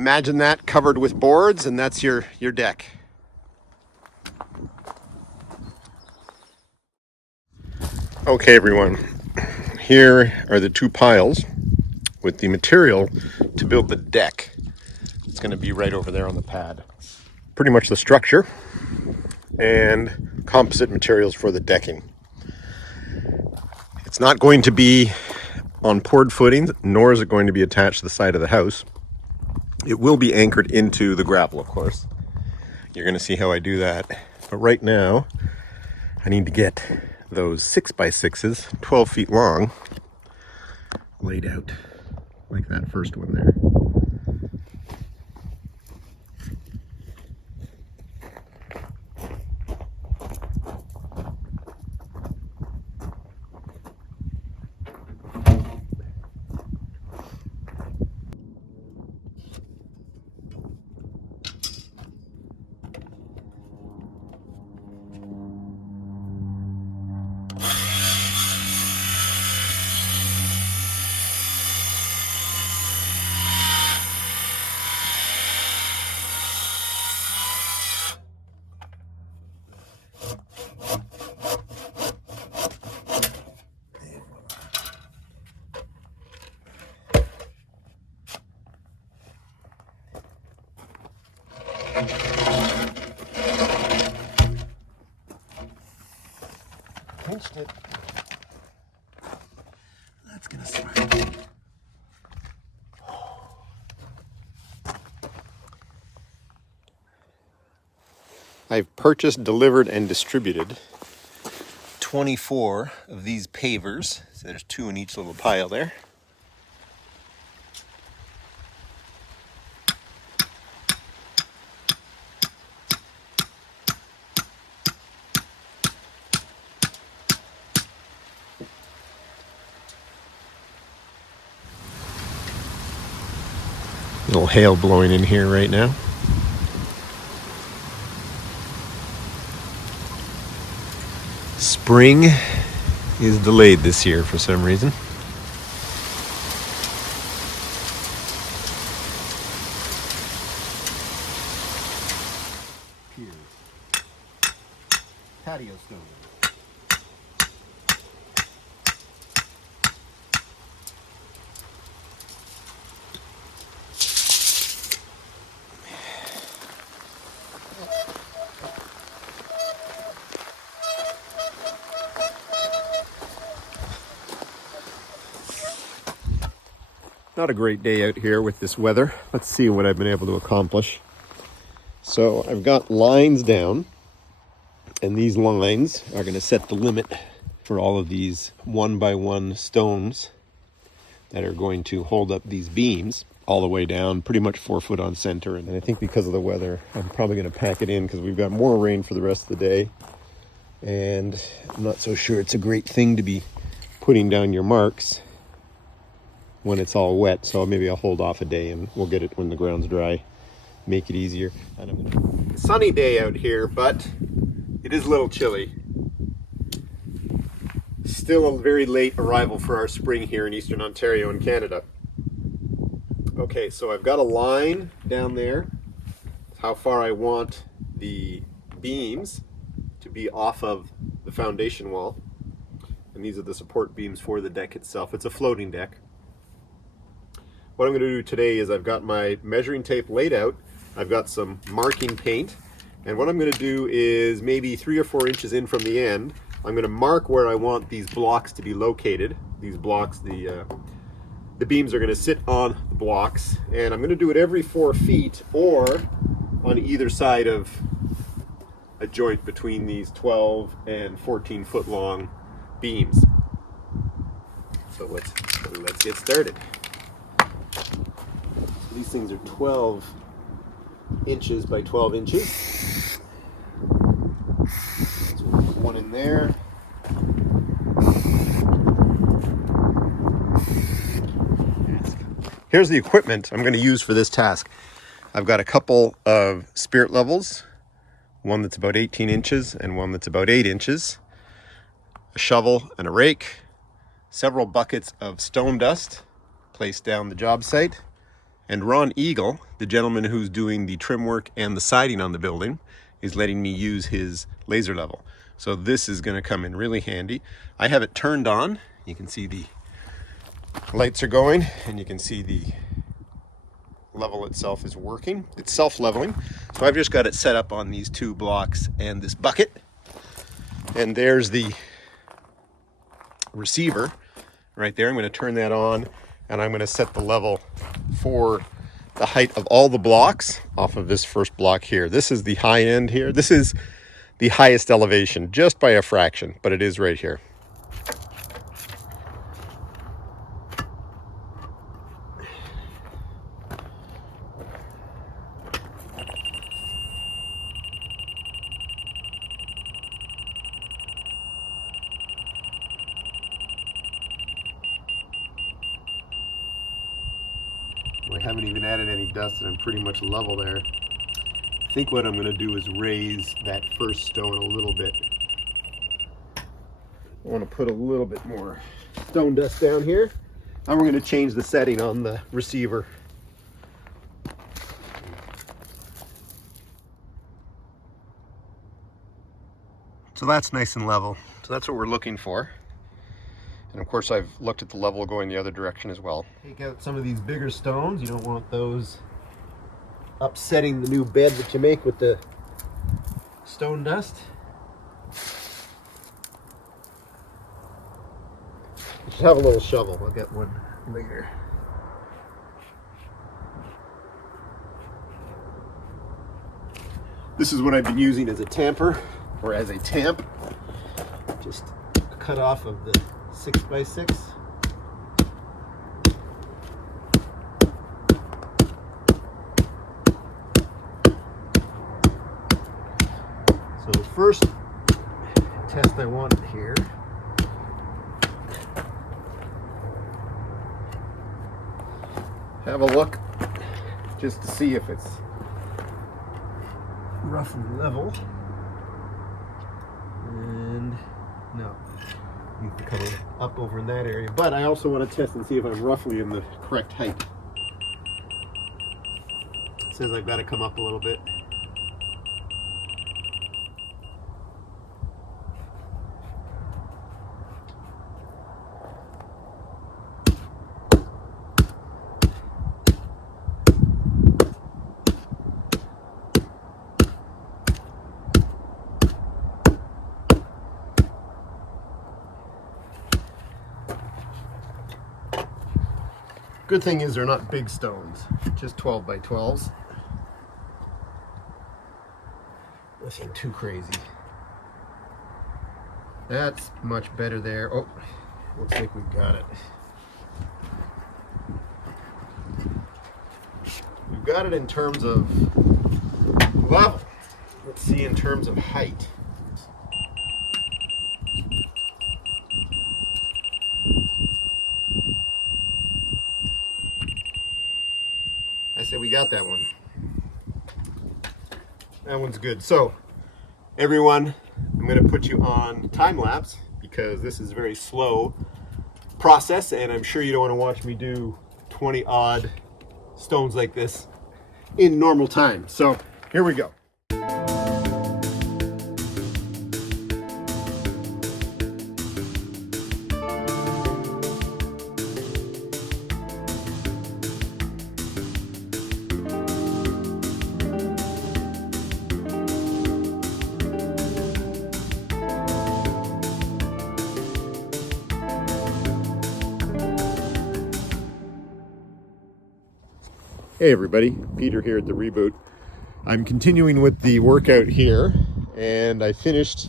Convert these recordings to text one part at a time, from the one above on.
Imagine that covered with boards, and that's your deck. Okay, everyone. Here are the two piles with the material to build the deck. It's going to be right over there on the pad. Pretty much the structure and composite materials for the decking. It's not going to be on poured footings, nor is it going to be attached to the side of the house. It will be anchored into the gravel, of course. You're going to see how I do that. But right now, I need to get those 6x6s, 12 feet long, laid out like that first one there. Pinched it. That's gonna smart. I've purchased, delivered, and distributed 24 of these pavers. So there's 2 in each little pile there. Little hail blowing in here right now. Spring is delayed this year for some reason. Piers. Patio stone. Not a great day out here with this weather. Let's see what I've been able to accomplish. So I've got lines down, and these lines are going to set the limit for all of these 1x1 stones that are going to hold up these beams all the way down, pretty much 4 foot on center. And I think because of the weather, I'm probably going to pack it in because we've got more rain for the rest of the day. And I'm not so sure it's a great thing to be putting down your marks when it's all wet, so maybe I'll hold off a day and we'll get it when the ground's dry, make it easier. Sunny day out here, but it is a little chilly. Still a very late arrival for our spring here in Eastern Ontario in Canada. Okay, so I've got a line down there, how far I want the beams to be off of the foundation wall. And these are the support beams for the deck itself. It's a floating deck. What I'm going to do today is I've got my measuring tape laid out. I've got some marking paint. And what I'm going to do is maybe 3 or 4 inches in from the end, I'm going to mark where I want these blocks to be located. These blocks, the beams are going to sit on the blocks. And I'm going to do it every 4 feet or on either side of a joint between these 12 and 14 foot long beams. So let's get started. These things are 12 inches by 12 inches. So we'll put one in there. Here's the equipment I'm going to use for this task. I've got a couple of spirit levels, one that's about 18 inches and one that's about 8 inches, a shovel and a rake, several buckets of stone dust placed down the job site, And Ron Eagle, the gentleman who's doing the trim work and the siding on the building, is letting me use his laser level. So this is going to come in really handy. I have it turned on. You can see the lights are going, and you can see the level itself is working. It's self-leveling. So I've just got it set up on these two blocks and this bucket. And there's the receiver right there. I'm going to turn that on, and I'm going to set the level for the height of all the blocks off of this first block here. This is the high end here. This is the highest elevation just by a fraction, but it is right here. I haven't even added any dust, and I'm pretty much level there. I think what I'm going to do is raise that first stone a little bit. I want to put a little bit more stone dust down here. And we're going to change the setting on the receiver. So that's nice and level. So that's what we're looking for. And of course I've looked at the level going the other direction as well. Take out some of these bigger stones. You don't want those upsetting the new bed that you make with the stone dust. You should have a little shovel. I'll get one later. This is what I've been using as a tamper, or as a tamp. Just cut off of the 6x6. So the first test I wanted here, have a look just to see if it's roughly level. And no, need to come up over in that area, but I also want to test and see if I'm roughly in the correct height. It says I've got to come up a little bit. Good thing is they're not big stones, just 12 by 12s. Nothing too crazy. That's much better there. Oh, looks like we've got it. We've got it in terms of level. Let's see in terms of height. I said we got that one. That one's good. So everyone, I'm going to put you on time lapse because this is a very slow process, and I'm sure you don't want to watch me do 20 odd stones like this in normal time. So here we go. Hey everybody, Peter here at the Reboot. I'm continuing with the workout here, and I finished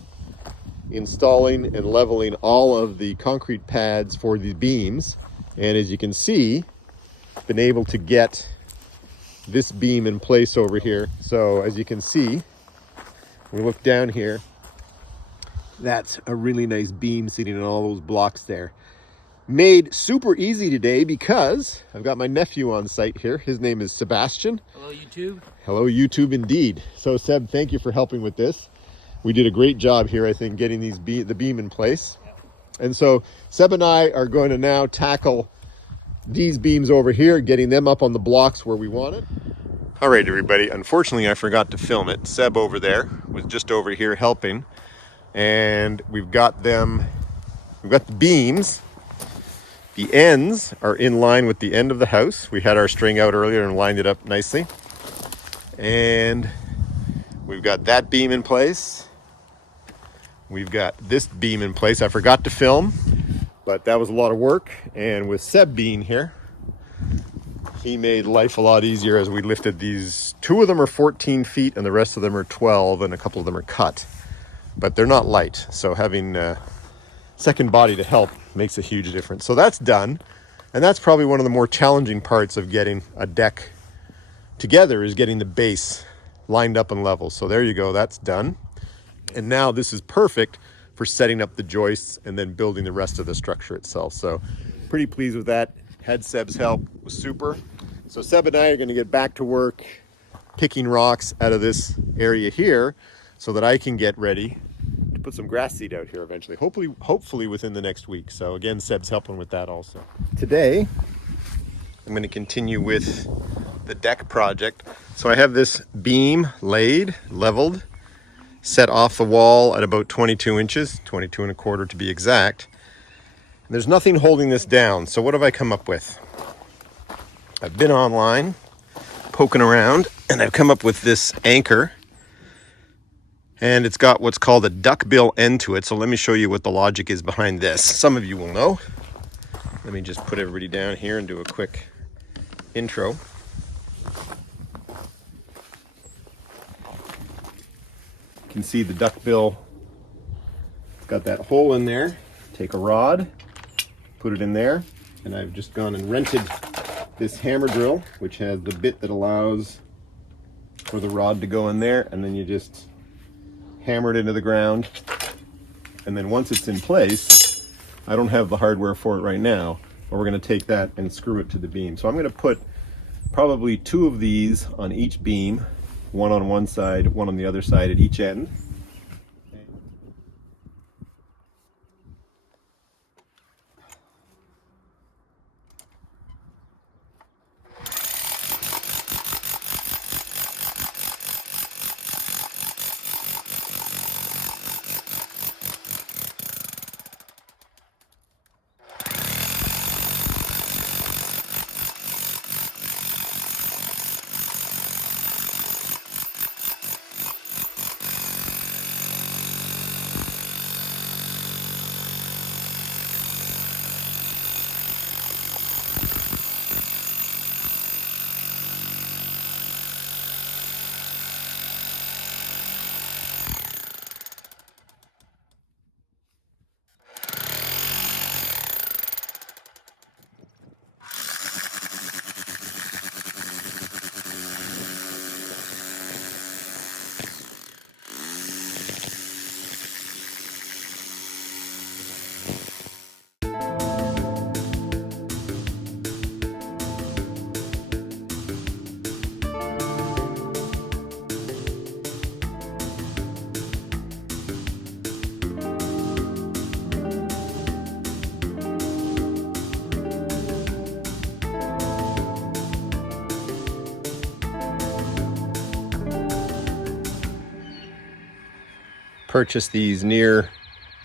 installing and leveling all of the concrete pads for the beams, and as you can see, been able to get this beam in place over here. So as you can see, we look down here, that's a really nice beam sitting on all those blocks there. Made super easy today because I've got my nephew on site here. His name is Sebastian. Hello, YouTube. Hello, YouTube, indeed. So, Seb, thank you for helping with this. We did a great job here, I think, getting the beam in place. And so, Seb and I are going to now tackle these beams over here, getting them up on the blocks where we want it. All right, everybody. Unfortunately, I forgot to film it. Seb over there was just over here helping, and we've got the beams. The ends are in line with the end of the house. We had our string out earlier and lined it up nicely. And we've got that beam in place. We've got this beam in place. I forgot to film, but that was a lot of work. And with Seb being here, he made life a lot easier as we lifted these. 2 of them are 14 feet and the rest of them are 12, and a couple of them are cut. But they're not light, so having a second body to help makes a huge difference. So that's done, and that's probably one of the more challenging parts of getting a deck together, is getting the base lined up and level. So there you go, that's done. And now this is perfect for setting up the joists and then building the rest of the structure itself. So pretty pleased with that. Had Seb's help, was super. So Seb and I are going to get back to work picking rocks out of this area here so that I can get ready to put some grass seed out here eventually, hopefully within the next week. So again, Seb's helping with that also. Today, I'm going to continue with the deck project. So I have this beam laid, leveled, set off the wall at about 22 inches, 22 and a quarter to be exact. And there's nothing holding this down. So what have I come up with? I've been online, poking around, and I've come up with this anchor. And it's got what's called a duckbill end to it. So let me show you what the logic is behind this. Some of you will know. Let me just put everybody down here and do a quick intro. You can see the duckbill. It's got that hole in there. Take a rod, put it in there, and I've just gone and rented this hammer drill, which has the bit that allows for the rod to go in there, and then you just hammer it into the ground. And then once it's in place, I don't have the hardware for it right now, but we're going to take that and screw it to the beam. So I'm going to put probably 2 of these on each beam, one on one side, one on the other side at each end. Purchased these near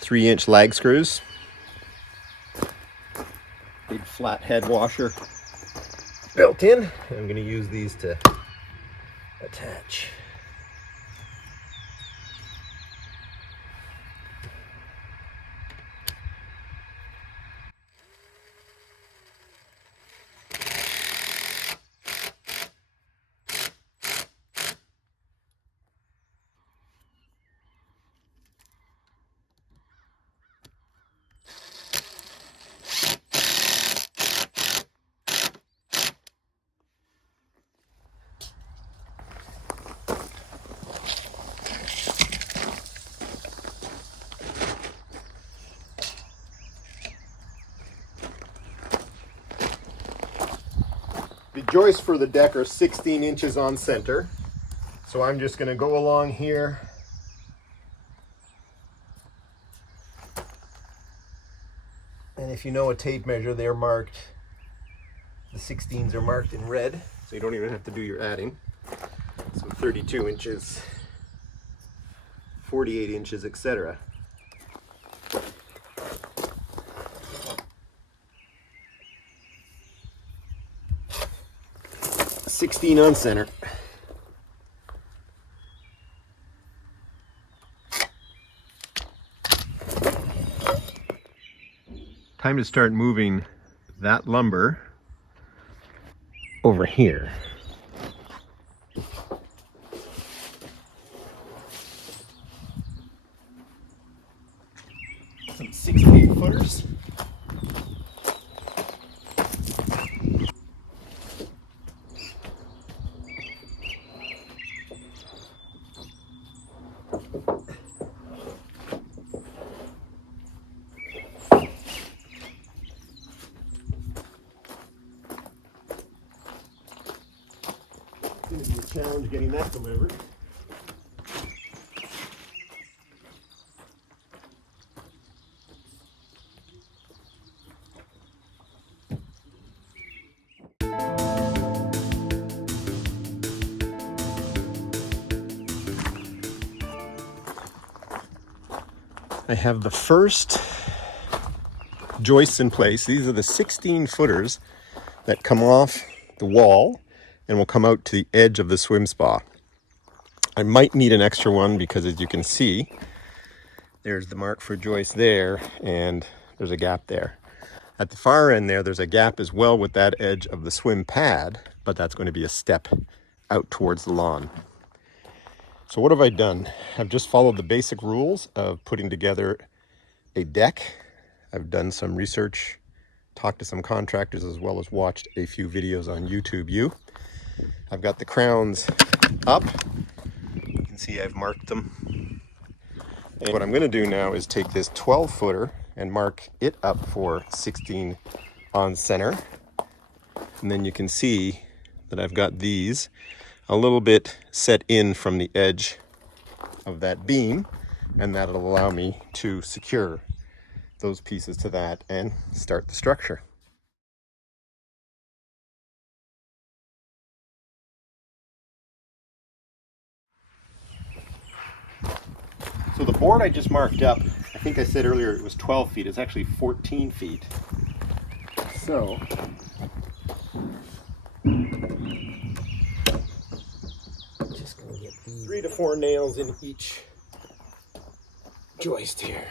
3-inch lag screws. Big flat head washer built in. I'm going to use these to attach. The joists for the deck are 16 inches on center. So I'm just going to go along here and if you know a tape measure, they're marked The 16s are marked in red, so you don't even have to do your adding. So 32 inches, 48 inches, etc. 16 on center. Time to start moving that lumber over here. Some 16-footers. It's going to be a challenge getting that delivered. I have the first joists in place. These are the 16-footers that come off the wall and will come out to the edge of the swim spa. I might need an extra one because, as you can see, there's the mark for joist there and there's a gap there. At the far end there's a gap as well with that edge of the swim pad, but that's going to be a step out towards the lawn. So what have I done? I've just followed the basic rules of putting together a deck. I've done some research, talked to some contractors, as well as watched a few videos on YouTube. I've got the crowns up. You can see I've marked them. And what I'm going to do now is take this 12-footer and mark it up for 16 on center. And then you can see that I've got these a little bit set in from the edge of that beam, and that'll allow me to secure those pieces to that and start the structure. So the board I just marked up, I think I said earlier it was 12 feet. It's actually 14 feet. So just going to get 3 to 4 nails in each joist here.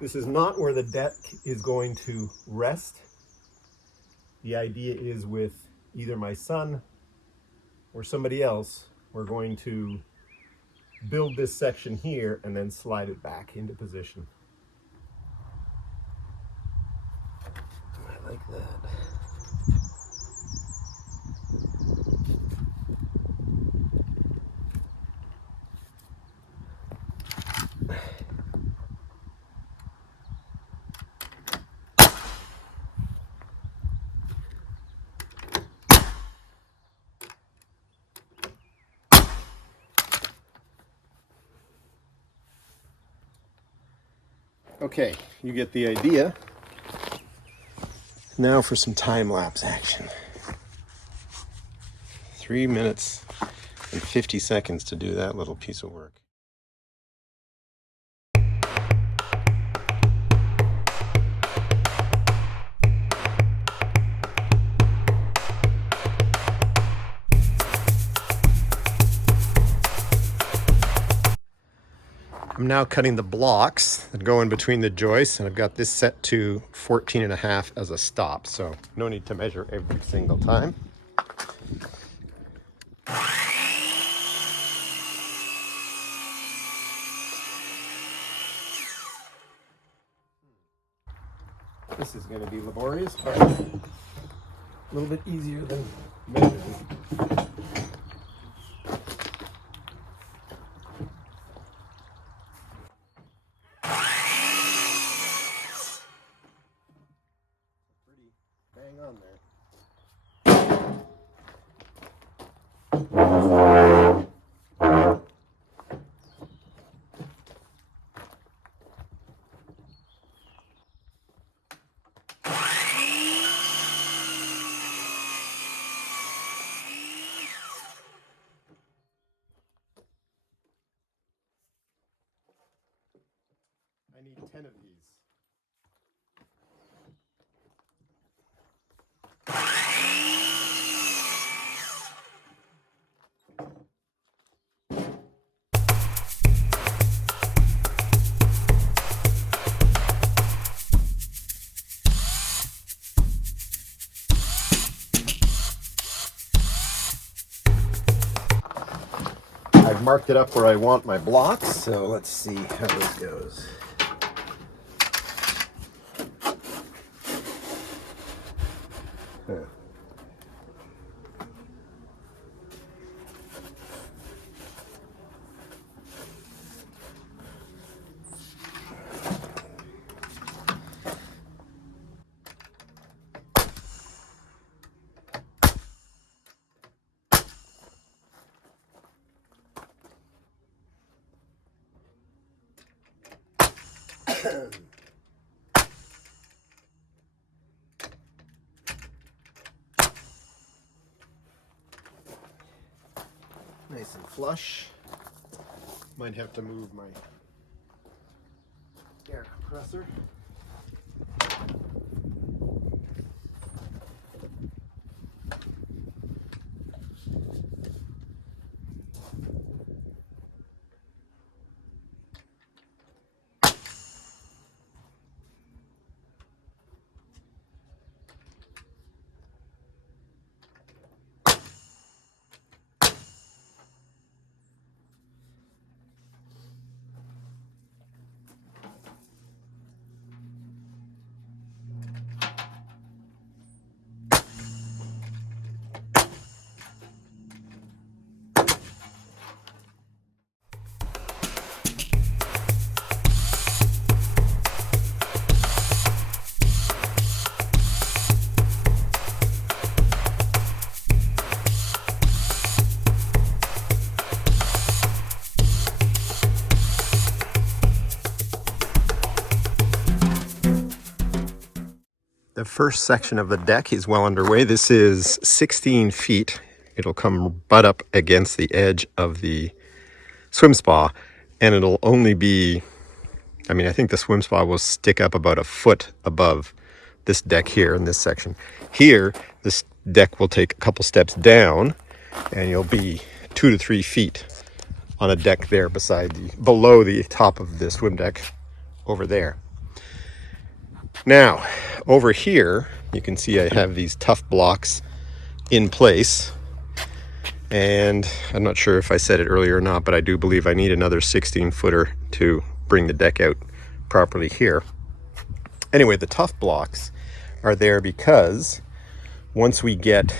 This is not where the deck is going to rest. The idea is with either my son or somebody else, we're going to build this section here and then slide it back into position. I like that. Okay, you get the idea. Now for some time-lapse action. 3 minutes and 50 seconds to do that little piece of work. I'm now cutting the blocks that go in between the joists, and I've got this set to 14.5 as a stop, so no need to measure every single time. This is going to be laborious, but A little bit easier than measuring. Pretty bang on there. I need 10 of these. I've marked it up where I want my blocks, so let's see how this goes. Nice and flush. Might have to move my air compressor. The first section of the deck is well underway. This is 16 feet. It'll come butt up against the edge of the swim spa, and it'll only be, I think the swim spa will stick up about a foot above this deck here in this section. Here, this deck will take a couple steps down, and you'll be 2 to 3 feet on a deck there below the top of the swim deck over there. Now, over here, you can see I have these tough blocks in place. And I'm not sure if I said it earlier or not, but I do believe I need another 16-footer to bring the deck out properly here. Anyway, the tough blocks are there because once we get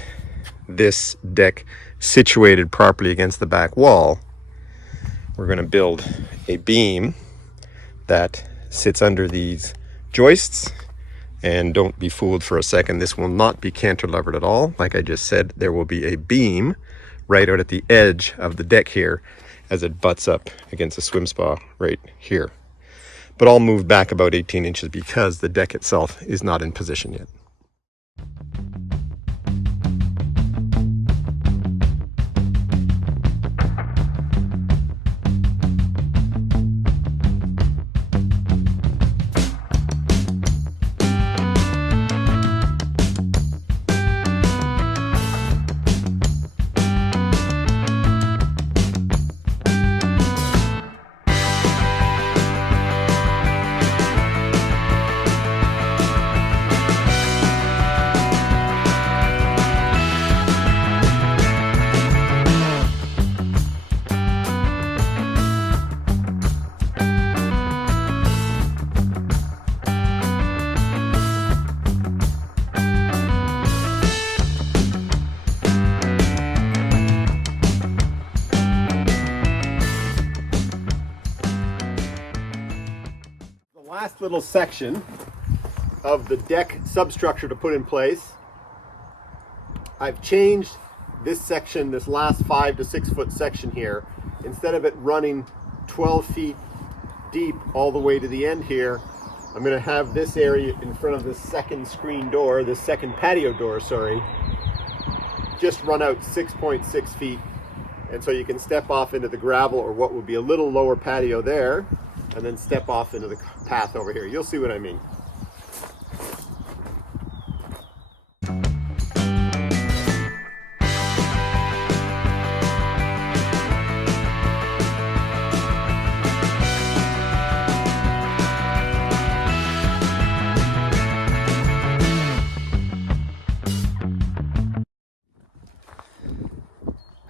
this deck situated properly against the back wall, we're going to build a beam that sits under these joists. And don't be fooled for a second, this will not be cantilevered at all. Like I just said, there will be a beam right out at the edge of the deck here as it butts up against the swim spa right here. But I'll move back about 18 inches because the deck itself is not in position yet. last little section of the deck substructure to put in place. I've changed this section, this last 5 to 6 foot section here. Instead of it running 12 feet deep all the way to the end here, I'm going to have this area in front of this second screen door, this second patio door, sorry, just run out 6.6 feet. And so you can step off into the gravel or what would be a little lower patio there, and then step off into the path over here. You'll see what I mean.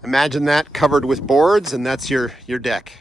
Imagine that covered with boards, and that's your deck.